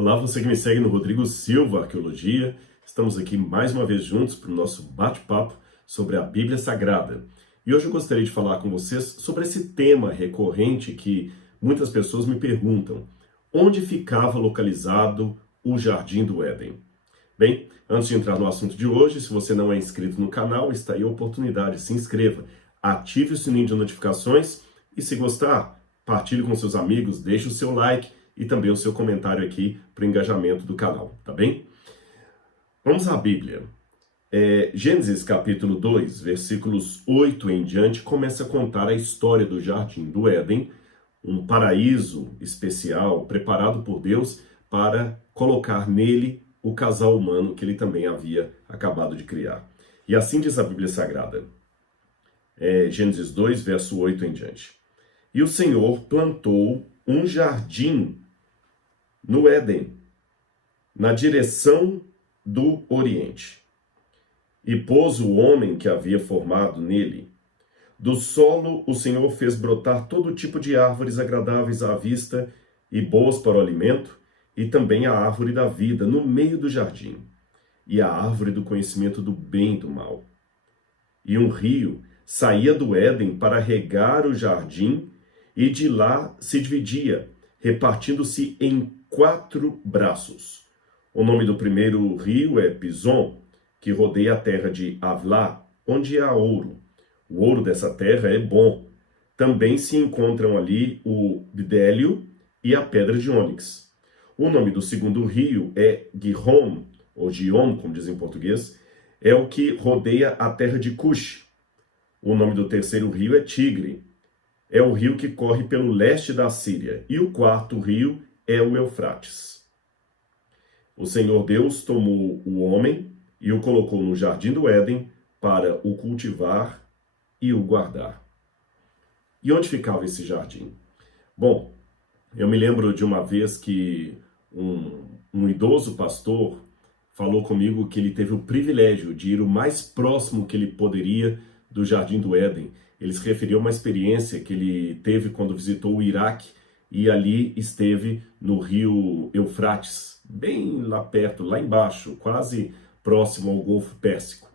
Olá, você que me segue no Rodrigo Silva Arqueologia. Estamos aqui mais uma vez juntos para o nosso bate-papo sobre a Bíblia Sagrada. E hoje eu gostaria de falar com vocês sobre esse tema recorrente que muitas pessoas me perguntam: onde ficava localizado o Jardim do Éden? Bem, antes de entrar no assunto de hoje, se você não é inscrito no canal, está aí a oportunidade, se inscreva, ative o sininho de notificações e, se gostar, partilhe com seus amigos, deixe o seu like e também o seu comentário aqui para o engajamento do canal, tá bem? Vamos à Bíblia. Gênesis capítulo 2, versículos 8 em diante, começa a contar a história do Jardim do Éden, um paraíso especial preparado por Deus para colocar nele o casal humano que ele também havia acabado de criar. E assim diz a Bíblia Sagrada, Gênesis 2, verso 8 em diante. E o Senhor plantou um jardim no Éden, na direção do Oriente, e pôs o homem que havia formado nele. Do solo o Senhor fez brotar todo tipo de árvores agradáveis à vista e boas para o alimento, e também a árvore da vida no meio do jardim, e a árvore do conhecimento do bem e do mal. E um rio saía do Éden para regar o jardim, e de lá se dividia, repartindo-se em 4 braços. O nome do primeiro rio é Pison, que rodeia a terra de Havilá, onde há ouro. O ouro dessa terra é bom. Também se encontram ali o bidélio e a pedra de ônix. O nome do segundo rio é Gihon, ou Gion, como dizem em português, é o que rodeia a terra de Cush. O nome do terceiro rio é Tigre, é o rio que corre pelo leste da Síria. E o quarto rio é o Eufrates. O Senhor Deus tomou o homem e o colocou no jardim do Éden para o cultivar e o guardar. E onde ficava esse jardim? Bom, eu me lembro de uma vez que um idoso pastor falou comigo que ele teve o privilégio de ir o mais próximo que ele poderia do Jardim do Éden. Ele se referiu a uma experiência que ele teve quando visitou o Iraque e ali esteve no rio Eufrates, bem lá perto, lá embaixo, quase próximo ao Golfo Pérsico.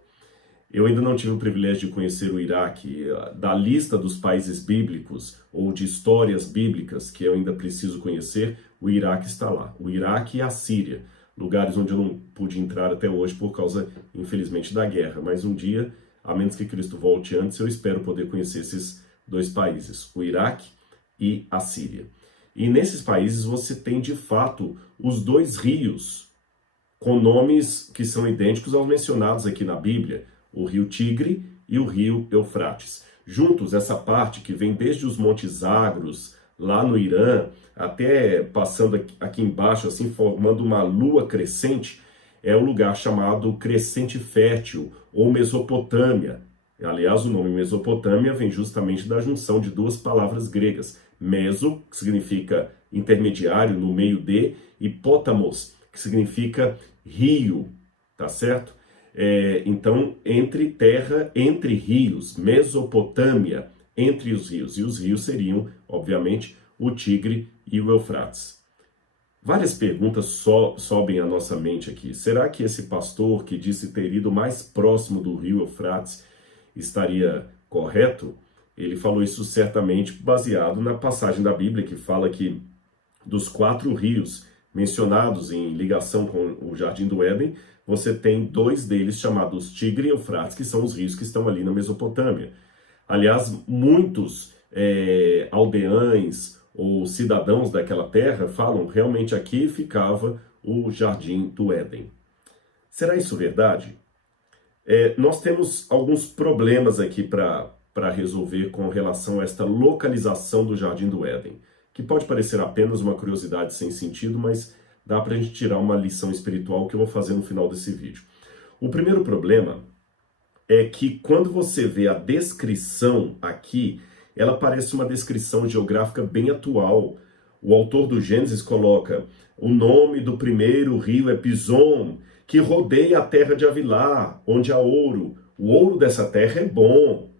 Eu ainda não tive o privilégio de conhecer o Iraque. Da lista dos países bíblicos ou de histórias bíblicas que eu ainda preciso conhecer, o Iraque está lá. O Iraque e a Síria, lugares onde eu não pude entrar até hoje por causa, infelizmente, da guerra. Mas um dia, a menos que Cristo volte antes, eu espero poder conhecer esses 2 países, o Iraque e a Síria. E nesses países você tem, de fato, os 2 rios, com nomes que são idênticos aos mencionados aqui na Bíblia, o rio Tigre e o rio Eufrates. Juntos, essa parte que vem desde os Montes Zagros, lá no Irã, até passando aqui embaixo, assim, formando uma lua crescente, é um lugar chamado Crescente Fértil, ou Mesopotâmia. Aliás, o nome Mesopotâmia vem justamente da junção de 2 palavras gregas. Meso, que significa intermediário, no meio de, e potamos, que significa rio, tá certo? Então, entre terra, entre rios, Mesopotâmia, entre os rios. E os rios seriam, obviamente, o Tigre e o Eufrates. Várias perguntas sobem à nossa mente aqui. Será que esse pastor que disse ter ido mais próximo do rio Eufrates estaria correto? Ele falou isso certamente baseado na passagem da Bíblia que fala que dos 4 rios mencionados em ligação com o Jardim do Éden, você tem 2 deles chamados Tigre e Eufrates, que são os rios que estão ali na Mesopotâmia. Aliás, muitos aldeães ou cidadãos daquela terra falam, realmente aqui ficava o Jardim do Éden. Será isso verdade? Nós temos alguns problemas aqui para resolver com relação a esta localização do Jardim do Éden, que pode parecer apenas uma curiosidade sem sentido, mas dá para a gente tirar uma lição espiritual que eu vou fazer no final desse vídeo. O primeiro problema é que quando você vê a descrição aqui, ela parece uma descrição geográfica bem atual. O autor do Gênesis coloca: o nome do primeiro rio é Pison, que rodeia a terra de Havilá, onde há ouro. O ouro dessa terra é bom.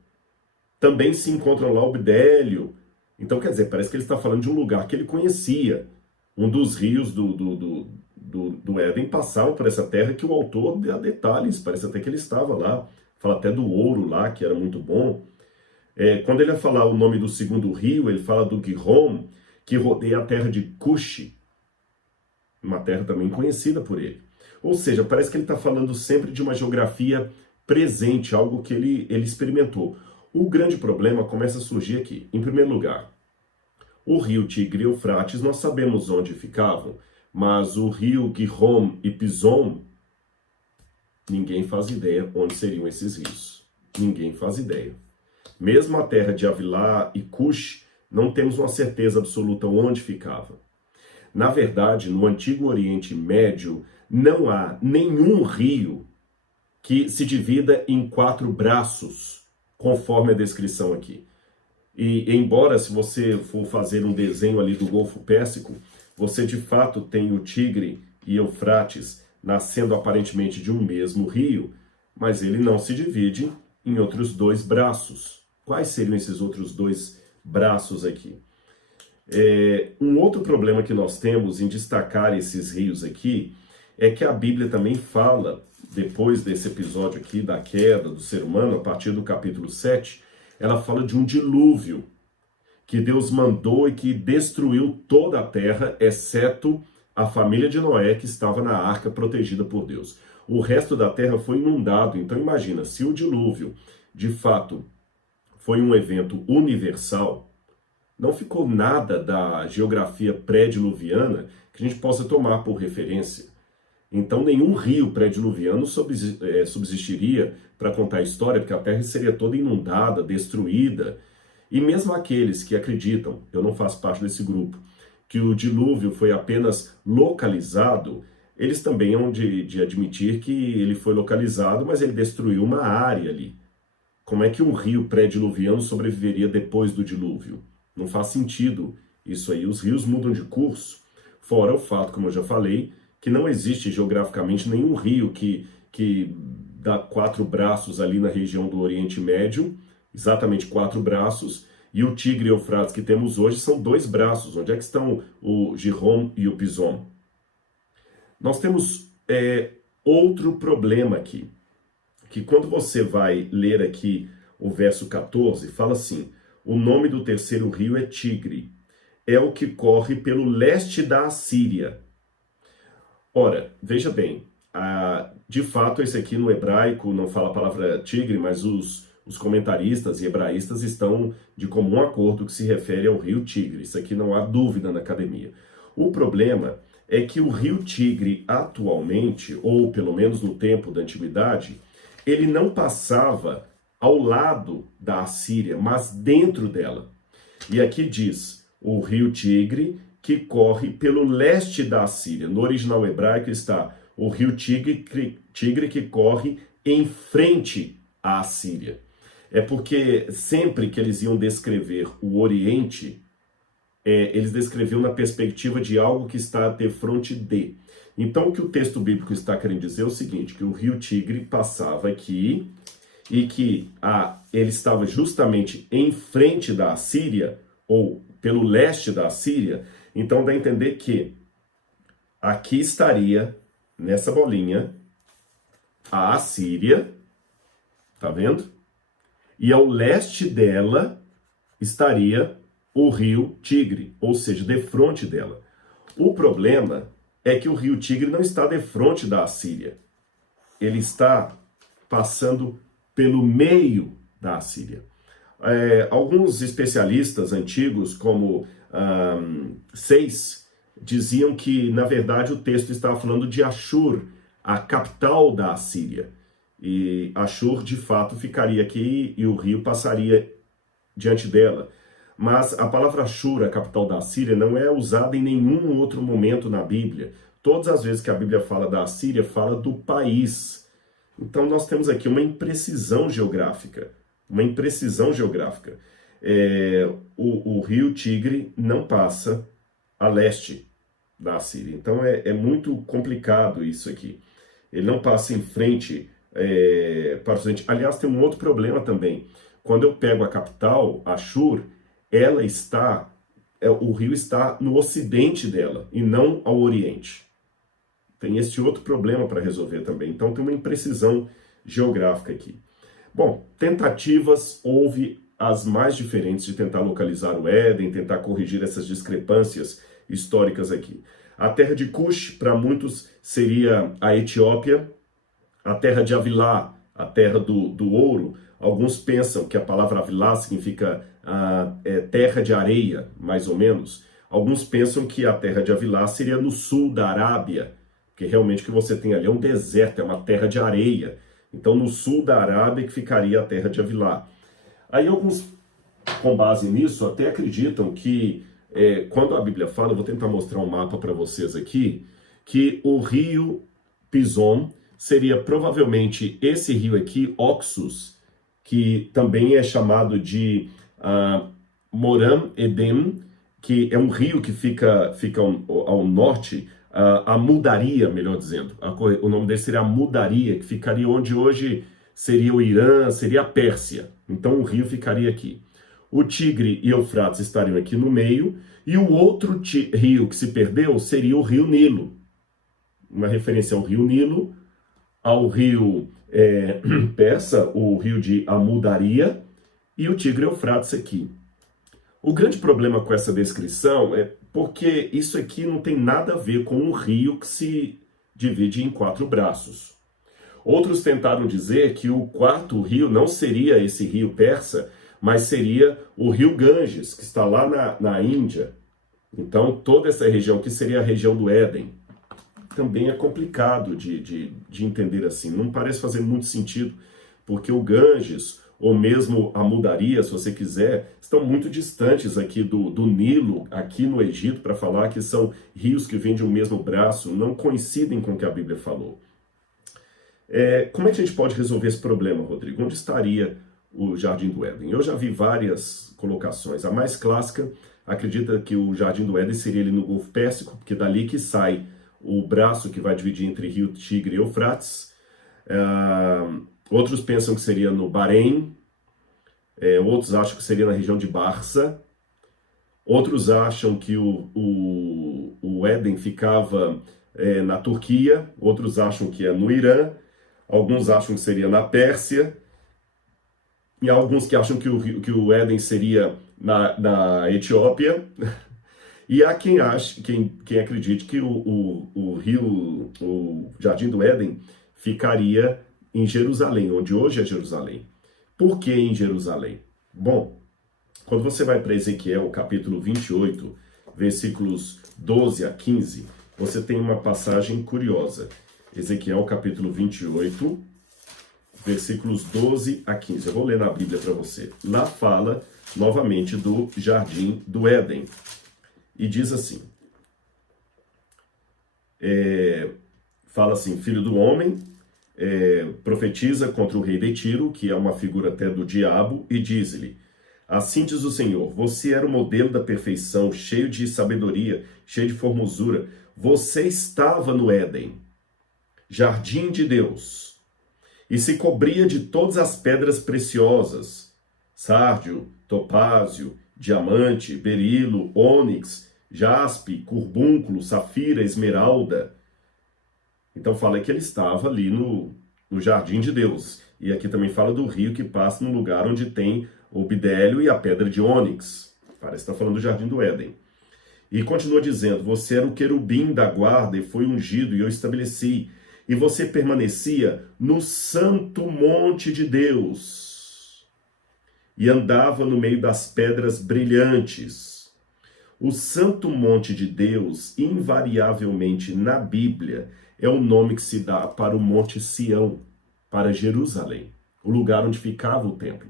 Também se encontram lá o bidélio. Então, quer dizer, parece que ele está falando de um lugar que ele conhecia. Um dos rios do Éden passavam por essa terra que o autor dá detalhes, parece até que ele estava lá, fala até do ouro lá, que era muito bom. Quando ele vai falar o nome do segundo rio, ele fala do Gihon, que rodeia a terra de Cush, uma terra também conhecida por ele. Ou seja, parece que ele está falando sempre de uma geografia presente, algo que ele experimentou. O grande problema começa a surgir aqui. Em primeiro lugar, o rio Tigre e Eufrates, nós sabemos onde ficavam, mas o rio Gihon e Pison, ninguém faz ideia onde seriam esses rios. Ninguém faz ideia. Mesmo a terra de Avilá e Cush, não temos uma certeza absoluta onde ficava. Na verdade, no Antigo Oriente Médio, não há nenhum rio que se divida em 4 braços, conforme a descrição aqui. E embora, se você for fazer um desenho ali do Golfo Pérsico, você de fato tem o Tigre e Eufrates nascendo aparentemente de um mesmo rio, mas ele não se divide em outros 2 braços. Quais seriam esses outros 2 braços aqui? Um outro problema que nós temos em destacar esses rios aqui é que a Bíblia também fala, depois desse episódio aqui da queda do ser humano, a partir do capítulo 7, ela fala de um dilúvio que Deus mandou e que destruiu toda a terra, exceto a família de Noé, que estava na arca protegida por Deus. O resto da terra foi inundado. Então imagina, se o dilúvio de fato foi um evento universal, não ficou nada da geografia pré-diluviana que a gente possa tomar por referência. Então nenhum rio pré-diluviano subsistiria para contar a história, porque a terra seria toda inundada, destruída. E mesmo aqueles que acreditam, eu não faço parte desse grupo, que o dilúvio foi apenas localizado, eles também hão de admitir que ele foi localizado, mas ele destruiu uma área ali. Como é que um rio pré-diluviano sobreviveria depois do dilúvio? Não faz sentido isso aí. Os rios mudam de curso, fora o fato, como eu já falei, que não existe geograficamente nenhum rio que dá 4 braços ali na região do Oriente Médio, exatamente 4 braços, e o Tigre e o Eufrates que temos hoje são 2 braços. Onde é que estão o Gihon e o Pison? Nós temos outro problema aqui, que quando você vai ler aqui o verso 14, fala assim: o nome do terceiro rio é Tigre, é o que corre pelo leste da Assíria. Ora, veja bem, de fato esse aqui no hebraico não fala a palavra tigre, mas os comentaristas e hebraístas estão de comum acordo que se refere ao rio Tigre. Isso aqui não há dúvida na academia. O problema é que o rio Tigre atualmente, ou pelo menos no tempo da antiguidade, ele não passava ao lado da Assíria, mas dentro dela. E aqui diz, o rio Tigre que corre pelo leste da Assíria. No original hebraico está o rio Tigre que corre em frente à Assíria. É porque sempre que eles iam descrever o Oriente, eles descreviam na perspectiva de algo que está de frente de. Então o que o texto bíblico está querendo dizer é o seguinte, que o rio Tigre passava aqui e que ele estava justamente em frente da Assíria, ou pelo leste da Assíria. Então dá a entender que aqui estaria, nessa bolinha, a Assíria, tá vendo? E ao leste dela estaria o rio Tigre, ou seja, defronte dela. O problema é que o rio Tigre não está defronte da Assíria. Ele está passando pelo meio da Assíria. Alguns especialistas antigos, como Seis, diziam que, na verdade, o texto estava falando de Ashur, a capital da Assíria. E Ashur, de fato, ficaria aqui e o rio passaria diante dela. Mas a palavra Ashur, a capital da Assíria, não é usada em nenhum outro momento na Bíblia. Todas as vezes que a Bíblia fala da Assíria, fala do país. Então nós temos aqui uma imprecisão geográfica. Uma imprecisão geográfica. O rio Tigre não passa a leste da Assíria. Então é muito complicado isso aqui. Ele não passa em frente para o ocidente. Aliás, tem um outro problema também. Quando eu pego a capital, Ashur, ela está o rio está no ocidente dela e não ao oriente. Tem esse outro problema para resolver também. Então tem uma imprecisão geográfica aqui. Bom, tentativas houve as mais diferentes de tentar localizar o Éden, tentar corrigir essas discrepâncias históricas aqui. A terra de Cush, para muitos, seria a Etiópia. A terra de Avilá, a terra do ouro. Alguns pensam que a palavra Avilá significa terra de areia, mais ou menos. Alguns pensam que a terra de Avilá seria no sul da Arábia, porque realmente o que você tem ali é um deserto, é uma terra de areia. Então, no sul da Arábia que ficaria a terra de Avilá. Aí alguns, com base nisso, até acreditam que, quando a Bíblia fala, eu vou tentar mostrar um mapa para vocês aqui, que o rio Pison seria provavelmente esse rio aqui, Oxus, que também é chamado de Moram Edem, que é um rio que fica ao norte, a Mudaria, melhor dizendo. O nome dele seria a Mudaria, que ficaria onde hoje seria o Irã, seria a Pérsia. Então o rio ficaria aqui. O Tigre e Eufrates estariam aqui no meio, e o outro rio que se perdeu seria o rio Nilo. Uma referência ao rio Nilo, ao rio persa, o rio de Amudaria, e o Tigre Eufrates aqui. O grande problema com essa descrição é porque isso aqui não tem nada a ver com um rio que se divide em 4 braços. Outros tentaram dizer que o quarto rio não seria esse rio persa, mas seria o rio Ganges, que está lá na Índia. Então, toda essa região, que seria a região do Éden, também é complicado de entender assim. Não parece fazer muito sentido, porque o Ganges, ou mesmo a Mudaria, se você quiser, estão muito distantes aqui do Nilo, aqui no Egito, para falar que são rios que vêm de um mesmo braço, não coincidem com o que a Bíblia falou. Como é que a gente pode resolver esse problema, Rodrigo? Onde estaria o Jardim do Éden? Eu já vi várias colocações. A mais clássica acredita que o Jardim do Éden seria ali no Golfo Pérsico, porque dali que sai o braço que vai dividir entre Rio Tigre e Eufrates. Outros pensam que seria no Bahrein. Outros acham que seria na região de Barça. Outros acham que o Éden ficava na Turquia. Outros acham que é no Irã. Alguns acham que seria na Pérsia. E há alguns que acham que o Éden seria na Etiópia. E há quem acredite que o Jardim do Éden ficaria em Jerusalém, onde hoje é Jerusalém. Por que em Jerusalém? Bom, quando você vai para Ezequiel, capítulo 28, versículos 12 a 15, você tem uma passagem curiosa. Ezequiel, capítulo 28, versículos 12 a 15. Eu vou ler na Bíblia para você. Lá fala, novamente, do Jardim do Éden. E diz assim, fala assim, filho do homem, profetiza contra o rei de Tiro, que é uma figura até do diabo, e diz-lhe, assim diz o Senhor, você era o modelo da perfeição, cheio de sabedoria, cheio de formosura, você estava no Éden, jardim de Deus, e se cobria de todas as pedras preciosas, sárdio, topázio, diamante, berilo, ônix, jaspe, curbúnculo, safira, esmeralda. Então fala que ele estava ali no jardim de Deus. E aqui também fala do rio que passa no lugar onde tem o bidélio e a pedra de ônix. Parece que está falando do jardim do Éden. E continua dizendo, você era o querubim da guarda e foi ungido e eu estabeleci. E você permanecia no santo monte de Deus. E andava no meio das pedras brilhantes. O santo monte de Deus, invariavelmente na Bíblia, é o nome que se dá para o Monte Sião, para Jerusalém, o lugar onde ficava o templo.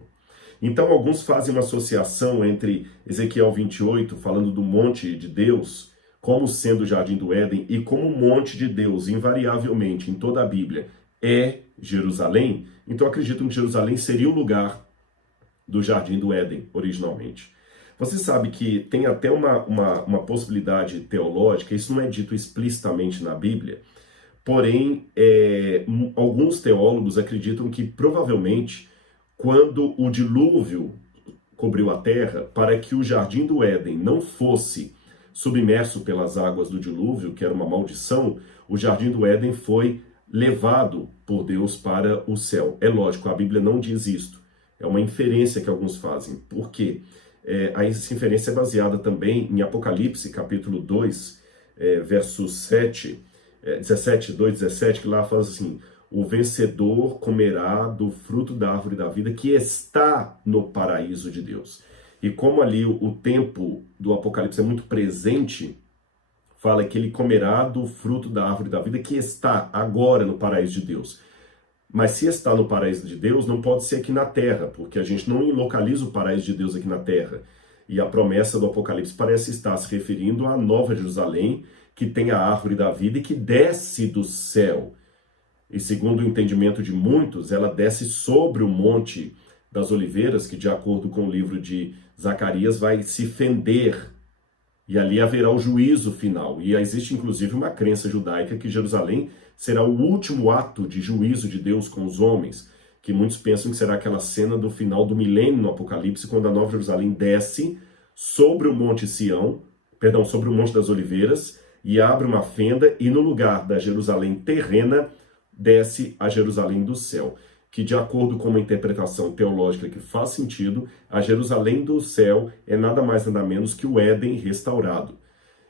Então alguns fazem uma associação entre Ezequiel 28, falando do monte de Deus, como sendo o Jardim do Éden, e como o monte de Deus, invariavelmente, em toda a Bíblia, é Jerusalém. Então acreditam que Jerusalém seria o lugar do Jardim do Éden, originalmente. Você sabe que tem até uma possibilidade teológica, isso não é dito explicitamente na Bíblia, porém, alguns teólogos acreditam que provavelmente, quando o dilúvio cobriu a terra, para que o jardim do Éden não fosse submerso pelas águas do dilúvio, que era uma maldição, o jardim do Éden foi levado por Deus para o céu. É lógico, a Bíblia não diz isto. É uma inferência que alguns fazem. Por quê? Essa inferência é baseada também em Apocalipse, capítulo 2, versos 17, 2, 17, que lá fala assim: o vencedor comerá do fruto da árvore da vida que está no paraíso de Deus. E como ali o tempo do Apocalipse é muito presente, fala que ele comerá do fruto da árvore da vida que está agora no paraíso de Deus. Mas se está no paraíso de Deus, não pode ser aqui na terra, porque a gente não localiza o paraíso de Deus aqui na terra. E a promessa do Apocalipse parece estar se referindo à Nova Jerusalém, que tem a árvore da vida e que desce do céu. E segundo o entendimento de muitos, ela desce sobre o Monte das Oliveiras, que de acordo com o livro de Zacarias vai se fender. E ali haverá o juízo final. E existe inclusive uma crença judaica que Jerusalém será o último ato de juízo de Deus com os homens, que muitos pensam que será aquela cena do final do milênio no Apocalipse, quando a Nova Jerusalém desce sobre o Monte Sião, sobre o Monte das Oliveiras, e abre uma fenda, e no lugar da Jerusalém terrena, desce a Jerusalém do céu, que de acordo com uma interpretação teológica que faz sentido, a Jerusalém do céu é nada mais nada menos que o Éden restaurado.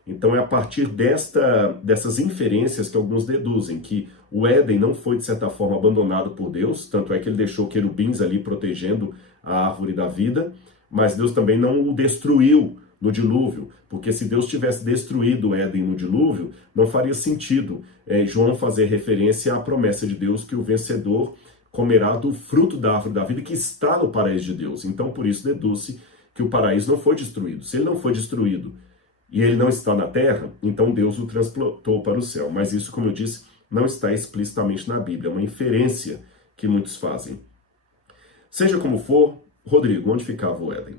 Então é a partir dessas inferências que alguns deduzem que o Éden não foi de certa forma abandonado por Deus, tanto é que ele deixou querubins ali protegendo a árvore da vida, mas Deus também não o destruiu no dilúvio, porque se Deus tivesse destruído o Éden no dilúvio, não faria sentido João fazer referência à promessa de Deus que o vencedor comerá do fruto da árvore da vida que está no paraíso de Deus. Então, por isso, deduz-se que o paraíso não foi destruído. Se ele não foi destruído e ele não está na terra, então Deus o transportou para o céu. Mas isso, como eu disse, não está explicitamente na Bíblia. É uma inferência que muitos fazem. Seja como for, Rodrigo, onde ficava o Éden?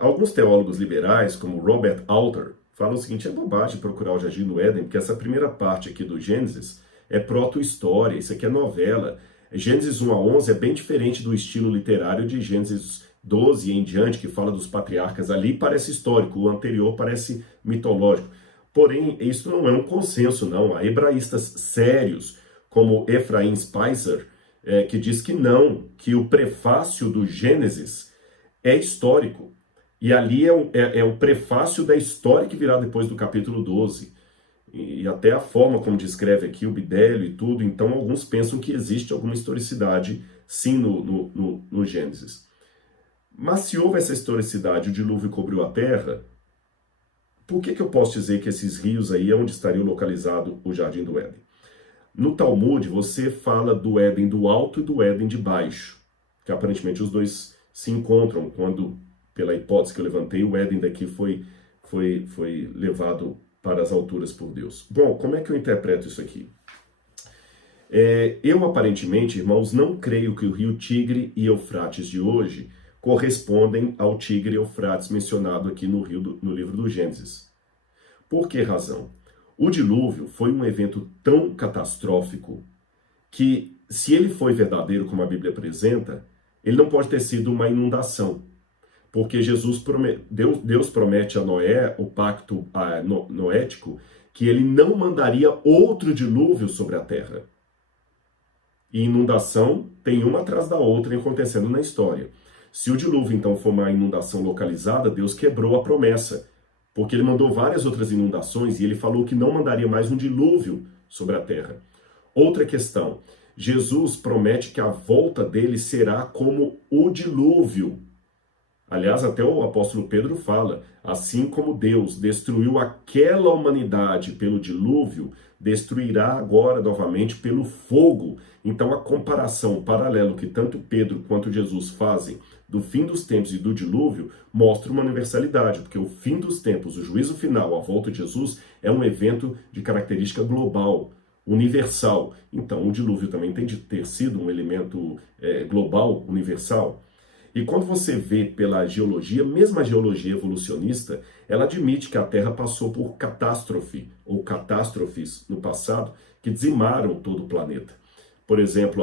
Alguns teólogos liberais, como Robert Alter, falam o seguinte: é bobagem procurar o jardim do Éden, porque essa primeira parte aqui do Gênesis é proto-história, isso aqui é novela. Gênesis 1 a 11 é bem diferente do estilo literário de Gênesis 12 em diante, que fala dos patriarcas. Ali parece histórico, o anterior parece mitológico. Porém, isso não é um consenso, não. Há hebraístas sérios, como Ephraim Spicer, que diz que não, que o prefácio do Gênesis é histórico. E ali é o prefácio da história que virá depois do capítulo 12. E até a forma como descreve aqui o Bidélio e tudo, então alguns pensam que existe alguma historicidade, sim, no Gênesis. Mas se houve essa historicidade, o dilúvio cobriu a terra, por que eu posso dizer que esses rios aí é onde estaria localizado o Jardim do Éden? No Talmud, você fala do Éden do alto e do Éden de baixo, que aparentemente os dois se encontram quando, pela hipótese que eu levantei, o Éden daqui foi levado para as alturas por Deus. Bom, como é que eu interpreto isso aqui? Eu, aparentemente, irmãos, não creio que o rio Tigre e Eufrates de hoje correspondem ao Tigre e Eufrates mencionado aqui no livro do Gênesis. Por que razão? O dilúvio foi um evento tão catastrófico que, se ele foi verdadeiro como a Bíblia apresenta, ele não pode ter sido uma inundação. Porque Deus promete a Noé, o pacto noético, que ele não mandaria outro dilúvio sobre a terra. E inundação tem uma atrás da outra acontecendo na história. Se o dilúvio, então, for uma inundação localizada, Deus quebrou a promessa, porque ele mandou várias outras inundações e ele falou que não mandaria mais um dilúvio sobre a terra. Outra questão, Jesus promete que a volta dele será como o dilúvio. Aliás, até o apóstolo Pedro fala, assim como Deus destruiu aquela humanidade pelo dilúvio, destruirá agora novamente pelo fogo. Então a comparação, o paralelo que tanto Pedro quanto Jesus fazem do fim dos tempos e do dilúvio, mostra uma universalidade, porque o fim dos tempos, o juízo final, a volta de Jesus, é um evento de característica global, universal. Então o dilúvio também tem de ter sido um elemento global, universal. E quando você vê pela geologia, mesmo a geologia evolucionista, ela admite que a Terra passou por catástrofe, ou catástrofes no passado, que dizimaram todo o planeta. Por exemplo,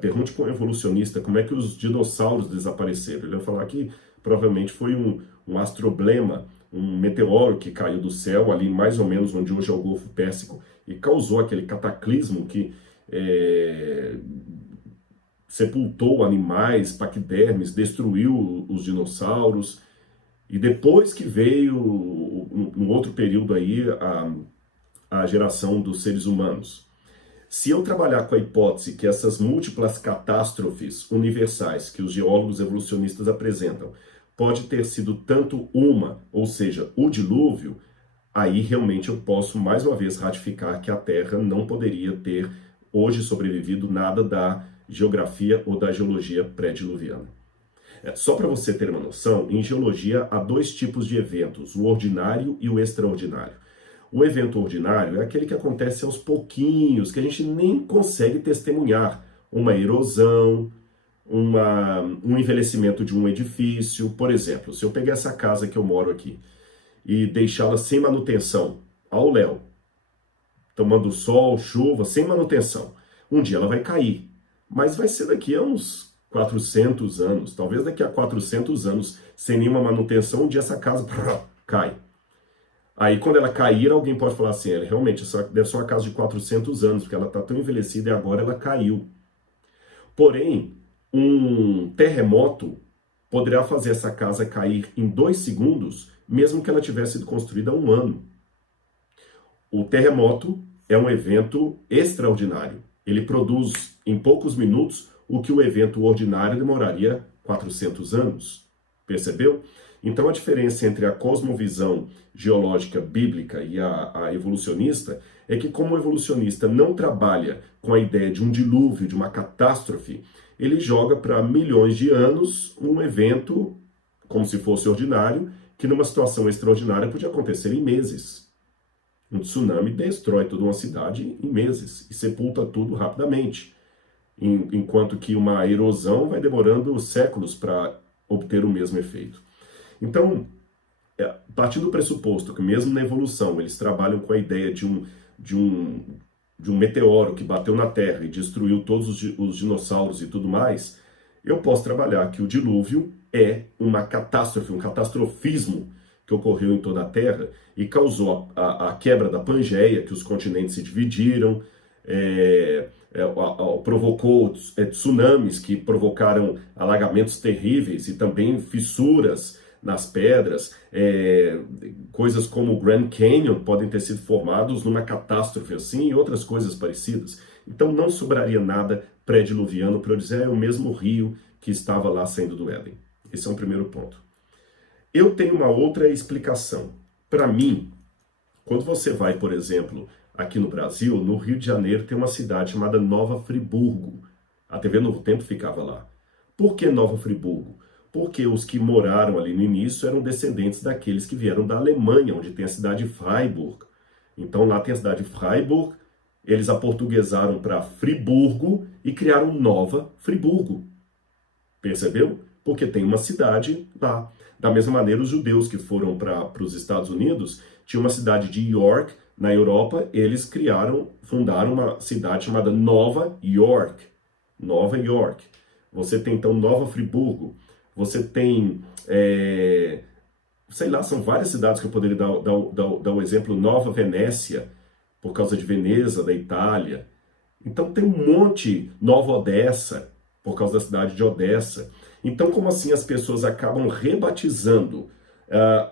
pergunte para um evolucionista como é que os dinossauros desapareceram. Ele vai falar que provavelmente foi um astroblema, um meteoro que caiu do céu ali mais ou menos onde hoje é o Golfo Pérsico e causou aquele cataclismo que sepultou animais, paquidermes, destruiu os dinossauros. E depois que veio, num outro período aí, a geração dos seres humanos. Se eu trabalhar com a hipótese que essas múltiplas catástrofes universais que os geólogos evolucionistas apresentam pode ter sido tanto uma, ou seja, o dilúvio, aí realmente eu posso mais uma vez ratificar que a Terra não poderia ter hoje sobrevivido nada da geografia ou da geologia pré-diluviana. Só para você ter uma noção, em geologia há dois tipos de eventos, o ordinário e o extraordinário. O evento ordinário é aquele que acontece aos pouquinhos, que a gente nem consegue testemunhar. Uma erosão, um envelhecimento de um edifício. Por exemplo, se eu pegar essa casa que eu moro aqui e deixá-la sem manutenção, ao léu, tomando sol, chuva, sem manutenção, um dia ela vai cair. Mas vai ser daqui a uns 400 anos, talvez daqui a 400 anos, sem nenhuma manutenção, um dia essa casa cai. Aí quando ela cair, alguém pode falar assim, realmente, essa deve ser uma casa de 400 anos, porque ela está tão envelhecida e agora ela caiu. Porém, um terremoto poderá fazer essa casa cair em 2 segundos, mesmo que ela tivesse sido construída há 1 ano. O terremoto é um evento extraordinário. Ele produz em poucos minutos o que o evento ordinário demoraria 400 anos. Percebeu? Então a diferença entre a cosmovisão geológica bíblica e a evolucionista é que, como o evolucionista não trabalha com a ideia de um dilúvio, de uma catástrofe, ele joga para milhões de anos um evento como se fosse ordinário, que numa situação extraordinária podia acontecer em meses. Um tsunami destrói toda uma cidade em meses e sepulta tudo rapidamente, enquanto que uma erosão vai demorando séculos para obter o mesmo efeito. Então, partindo do pressuposto que mesmo na evolução eles trabalham com a ideia de um meteoro que bateu na Terra e destruiu todos os dinossauros e tudo mais, eu posso trabalhar que o dilúvio é uma catástrofe, um catastrofismo que ocorreu em toda a Terra e causou a quebra da Pangeia, que os continentes se dividiram, provocou tsunamis que provocaram alagamentos terríveis e também fissuras nas pedras, coisas como o Grand Canyon podem ter sido formados numa catástrofe assim e outras coisas parecidas. Então não sobraria nada pré-diluviano para eu dizer, é o mesmo rio que estava lá saindo do Éden. Esse é um primeiro ponto. Eu tenho uma outra explicação. Para mim, quando você vai, por exemplo, aqui no Brasil, no Rio de Janeiro, tem uma cidade chamada Nova Friburgo. A TV Novo Tempo ficava lá. Por que Nova Friburgo? Porque os que moraram ali no início eram descendentes daqueles que vieram da Alemanha, onde tem a cidade de Freiburg. Então lá tem a cidade de Freiburg, eles aportuguesaram para Friburgo e criaram Nova Friburgo. Percebeu? Porque tem uma cidade lá. Da mesma maneira, os judeus que foram para os Estados Unidos, tinha uma cidade de York, na Europa, eles fundaram uma cidade chamada Nova York. Nova York. Você tem então Nova Friburgo. Você tem, sei lá, são várias cidades que eu poderia dar o exemplo. Nova Venécia, por causa de Veneza, da Itália. Então tem um monte, Nova Odessa, por causa da cidade de Odessa. Então, como assim as pessoas acabam rebatizando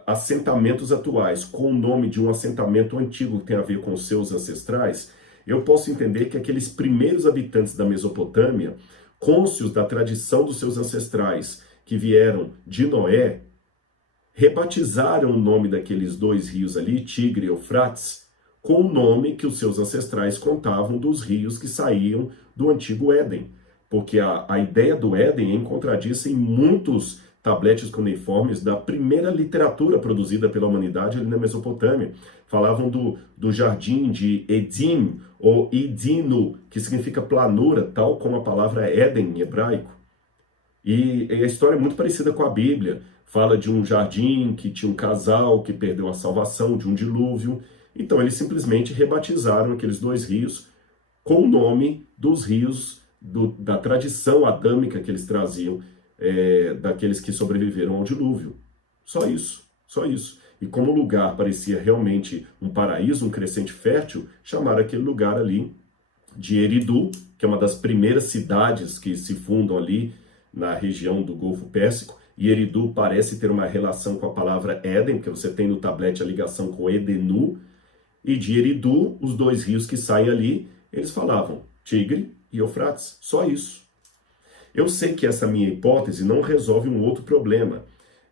assentamentos atuais com o nome de um assentamento antigo que tem a ver com os seus ancestrais? Eu posso entender que aqueles primeiros habitantes da Mesopotâmia, cônscios da tradição dos seus ancestrais, que vieram de Noé, rebatizaram o nome daqueles 2 rios ali, Tigre e Eufrates, com o nome que os seus ancestrais contavam dos rios que saíam do antigo Éden. Porque a ideia do Éden é encontradiça em muitos tabletes cuneiformes da primeira literatura produzida pela humanidade ali na Mesopotâmia. Falavam do jardim de Edim, ou Edino, que significa planura, tal como a palavra Éden em hebraico. E a história é muito parecida com a Bíblia. Fala de um jardim que tinha um casal que perdeu a salvação de um dilúvio. Então eles simplesmente rebatizaram aqueles 2 rios com o nome dos rios da tradição adâmica que eles traziam, daqueles que sobreviveram ao dilúvio. Só isso, só isso. E como o lugar parecia realmente um paraíso, um crescente fértil, chamaram aquele lugar ali de Eridu, que é uma das primeiras cidades que se fundam ali na região do Golfo Pérsico. E Eridu parece ter uma relação com a palavra Éden, porque você tem no tablete a ligação com Edenu. E de Eridu, os dois rios que saem ali, eles falavam Tigre e Eufrates. Só isso. Eu sei que essa minha hipótese não resolve um outro problema,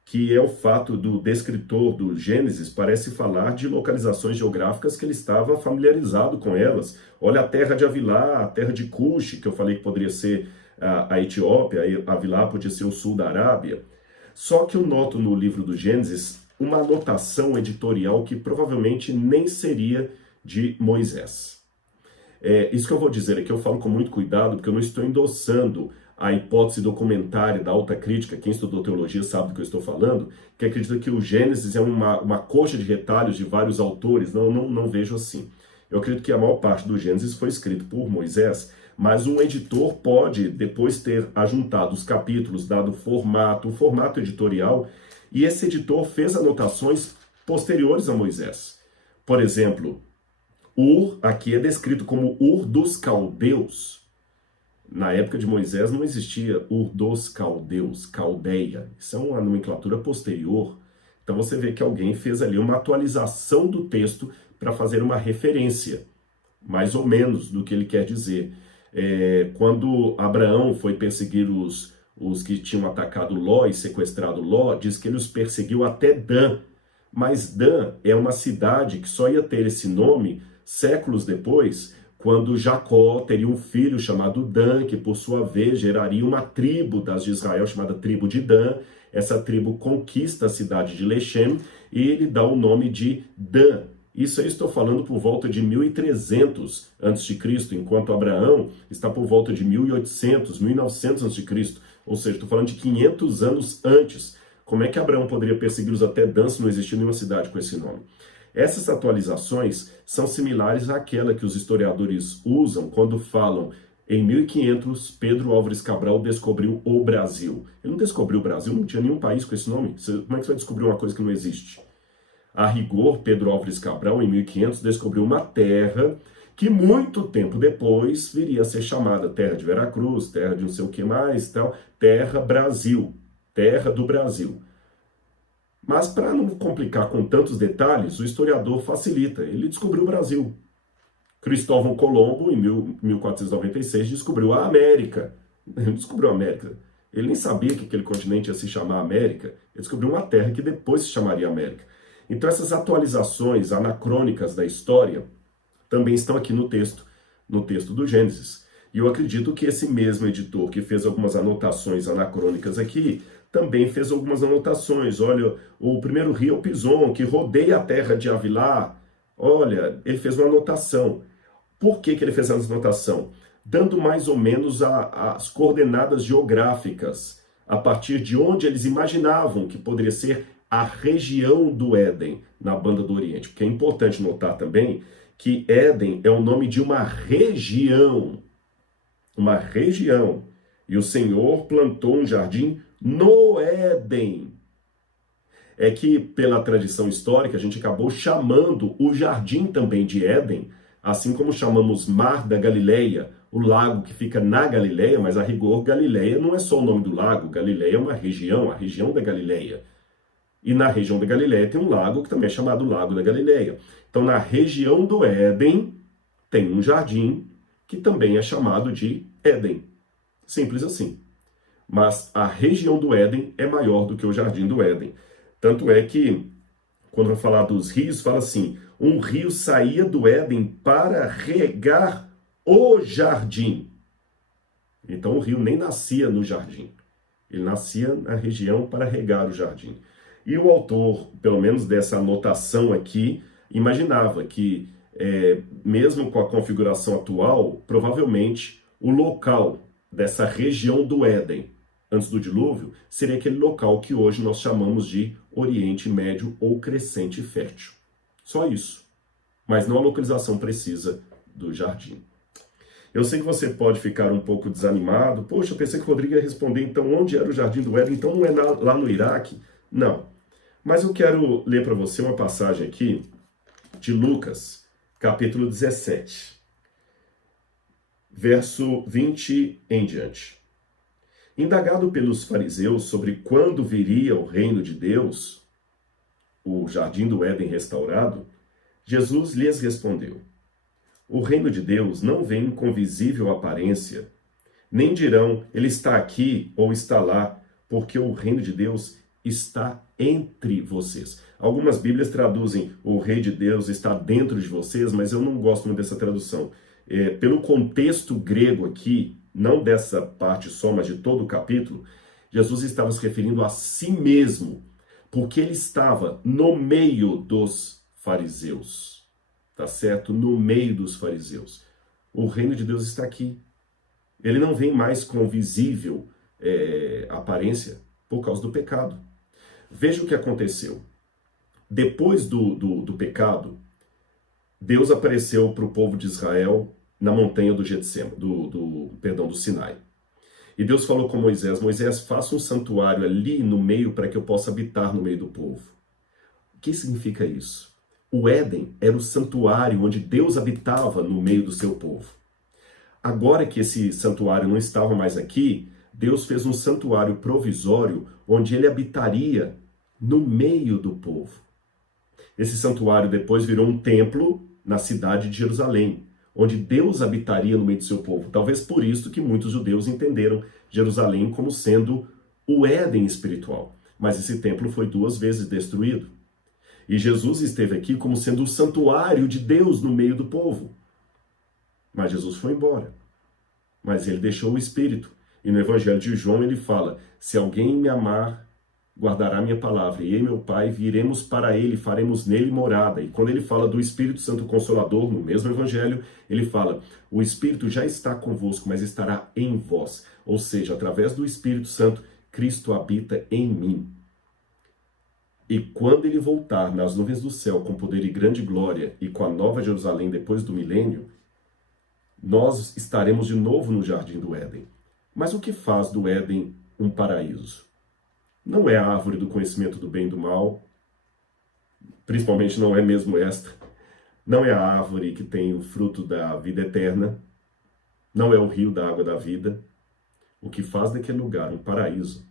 que é o fato do descritor do Gênesis parece falar de localizações geográficas que ele estava familiarizado com elas. Olha a terra de Avilá, a terra de Cush, que eu falei que poderia ser a Etiópia, Avilá podia ser o sul da Arábia. Só que eu noto no livro do Gênesis uma anotação editorial que provavelmente nem seria de Moisés. Isso que eu vou dizer aqui, eu falo com muito cuidado, porque eu não estou endossando a hipótese documentária da alta crítica. Quem estudou teologia sabe do que eu estou falando, que acredita que o Gênesis é uma coxa de retalhos de vários autores. Não vejo assim. Eu acredito que a maior parte do Gênesis foi escrito por Moisés, mas um editor pode depois ter ajuntado os capítulos, dado o formato editorial, e esse editor fez anotações posteriores a Moisés. Por exemplo, Ur aqui é descrito como Ur dos Caldeus. Na época de Moisés não existia Ur dos Caldeus, Caldeia. Isso é uma nomenclatura posterior. Então você vê que alguém fez ali uma atualização do texto para fazer uma referência, mais ou menos, do que ele quer dizer. Quando Abraão foi perseguir os que tinham atacado Ló e sequestrado Ló, diz que ele os perseguiu até Dan. Mas Dan é uma cidade que só ia ter esse nome séculos depois, quando Jacó teria um filho chamado Dan, que por sua vez geraria uma tribo das de Israel chamada tribo de Dan. Essa tribo conquista a cidade de Lechem e ele dá o nome de Dan. Isso eu estou falando por volta de 1300 a.C., enquanto Abraão está por volta de 1800, 1900 a.C., ou seja, estou falando de 500 anos antes. Como é que Abraão poderia persegui-los até Dan se não existia nenhuma cidade com esse nome? Essas atualizações são similares àquela que os historiadores usam quando falam em 1500, Pedro Álvares Cabral descobriu o Brasil. Ele não descobriu o Brasil, não tinha nenhum país com esse nome. Como é que você vai descobrir uma coisa que não existe? A rigor, Pedro Álvares Cabral, em 1500, descobriu uma terra que muito tempo depois viria a ser chamada Terra de Veracruz, Terra de não sei o que mais, tal, Terra Brasil, Terra do Brasil. Mas para não complicar com tantos detalhes, o historiador facilita. Ele descobriu o Brasil. Cristóvão Colombo, em 1496, descobriu a América. Ele descobriu a América. Ele nem sabia que aquele continente ia se chamar América. Ele descobriu uma terra que depois se chamaria América. Então essas atualizações anacrônicas da história também estão aqui no texto do Gênesis. E eu acredito que esse mesmo editor que fez algumas anotações anacrônicas aqui, também fez algumas anotações. Olha, o primeiro rio é o Pison, que rodeia a terra de Avilá. Olha, ele fez uma anotação. Por que ele fez essa anotação? Dando mais ou menos as coordenadas geográficas, a partir de onde eles imaginavam que poderia ser a região do Éden, na Banda do Oriente. Porque é importante notar também que Éden é o nome de uma região. Uma região. E o Senhor plantou um jardim no Éden. É que, pela tradição histórica, a gente acabou chamando o jardim também de Éden, assim como chamamos Mar da Galileia, o lago que fica na Galileia, mas a rigor, Galileia não é só o nome do lago, Galileia é uma região, a região da Galileia. E na região da Galileia tem um lago que também é chamado Lago da Galileia. Então, na região do Éden, tem um jardim que também é chamado de Éden. Simples assim. Mas a região do Éden é maior do que o jardim do Éden. Tanto é que, quando vai falar dos rios, fala assim, um rio saía do Éden para regar o jardim. Então o rio nem nascia no jardim. Ele nascia na região para regar o jardim. E o autor, pelo menos dessa anotação aqui, imaginava que, mesmo com a configuração atual, provavelmente o local dessa região do Éden, antes do dilúvio, seria aquele local que hoje nós chamamos de Oriente Médio ou Crescente Fértil. Só isso. Mas não a localização precisa do jardim. Eu sei que você pode ficar um pouco desanimado. Poxa, eu pensei que o Rodrigo ia responder, então onde era o Jardim do Éden? Então não é lá no Iraque? Não. Mas eu quero ler para você uma passagem aqui de Lucas, capítulo 17, verso 20 em diante. Indagado pelos fariseus sobre quando viria o reino de Deus, o Jardim do Éden restaurado, Jesus lhes respondeu: o reino de Deus não vem com visível aparência, nem dirão, ele está aqui ou está lá, porque o reino de Deus está entre vocês. Algumas Bíblias traduzem, o rei de Deus está dentro de vocês, mas eu não gosto muito dessa tradução. Pelo contexto grego aqui, não dessa parte só, mas de todo o capítulo, Jesus estava se referindo a si mesmo, porque ele estava no meio dos fariseus. Tá certo? No meio dos fariseus. O reino de Deus está aqui. Ele não vem mais com visível aparência por causa do pecado. Veja o que aconteceu. Depois do pecado, Deus apareceu para o povo de Israel na montanha do Getsem, do Sinai. E Deus falou com Moisés: Moisés, faça um santuário ali no meio para que eu possa habitar no meio do povo. O que significa isso? O Éden era o santuário onde Deus habitava no meio do seu povo. Agora que esse santuário não estava mais aqui, Deus fez um santuário provisório onde ele habitaria no meio do povo. Esse santuário depois virou um templo na cidade de Jerusalém, onde Deus habitaria no meio do seu povo. Talvez por isso que muitos judeus entenderam Jerusalém como sendo o Éden espiritual. Mas esse templo foi 2 vezes destruído. E Jesus esteve aqui como sendo o santuário de Deus no meio do povo. Mas Jesus foi embora. Mas ele deixou o Espírito. E no Evangelho de João ele fala: se alguém me amar, guardará minha palavra. E eu e meu Pai viremos para ele, faremos nele morada. E quando ele fala do Espírito Santo Consolador, no mesmo Evangelho, ele fala: o Espírito já está convosco, mas estará em vós. Ou seja, através do Espírito Santo, Cristo habita em mim. E quando ele voltar nas nuvens do céu com poder e grande glória e com a nova Jerusalém depois do milênio, nós estaremos de novo no Jardim do Éden. Mas o que faz do Éden um paraíso? Não é a árvore do conhecimento do bem e do mal, principalmente não é mesmo esta. Não é a árvore que tem o fruto da vida eterna. Não é o rio da água da vida. O que faz daquele lugar um paraíso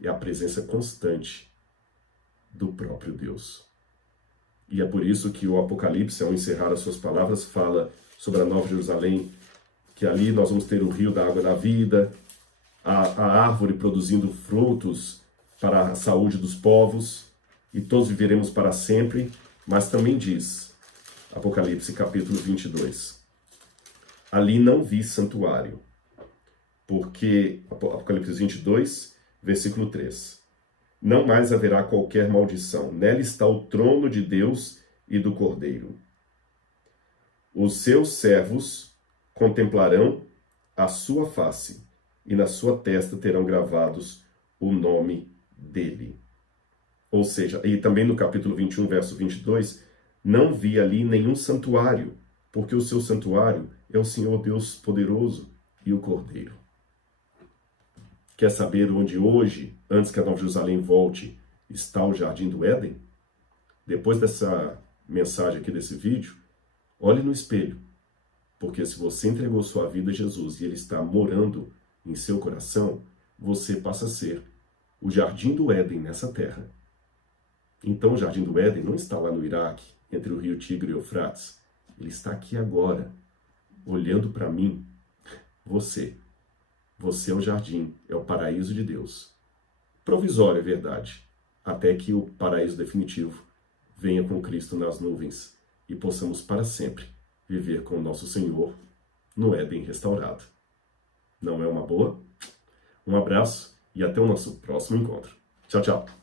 é a presença constante do próprio Deus. E é por isso que o Apocalipse, ao encerrar as suas palavras, fala sobre a Nova Jerusalém, que ali nós vamos ter o rio da água da vida, a árvore produzindo frutos para a saúde dos povos, e todos viveremos para sempre. Mas também diz, Apocalipse capítulo 22, ali não vi santuário, porque, Apocalipse 22, versículo 3, não mais haverá qualquer maldição. Nela está o trono de Deus e do Cordeiro. Os seus servos contemplarão a sua face, e na sua testa terão gravados o nome dele. Ou seja, e também no capítulo 21, verso 22, não vi ali nenhum santuário, porque o seu santuário é o Senhor Deus poderoso e o Cordeiro. Quer saber onde hoje, antes que a Nova Jerusalém volte, está o Jardim do Éden? Depois dessa mensagem aqui, desse vídeo, olhe no espelho. Porque se você entregou sua vida a Jesus e Ele está morando em seu coração, você passa a ser o Jardim do Éden nessa terra. Então o Jardim do Éden não está lá no Iraque, entre o rio Tigre e o Eufrates. Ele está aqui agora, olhando para mim, você. Você é o jardim, é o paraíso de Deus. Provisório, é verdade, até que o paraíso definitivo venha com Cristo nas nuvens e possamos para sempre viver com o nosso Senhor no Éden restaurado. Não é uma boa? Um abraço e até o nosso próximo encontro. Tchau, tchau.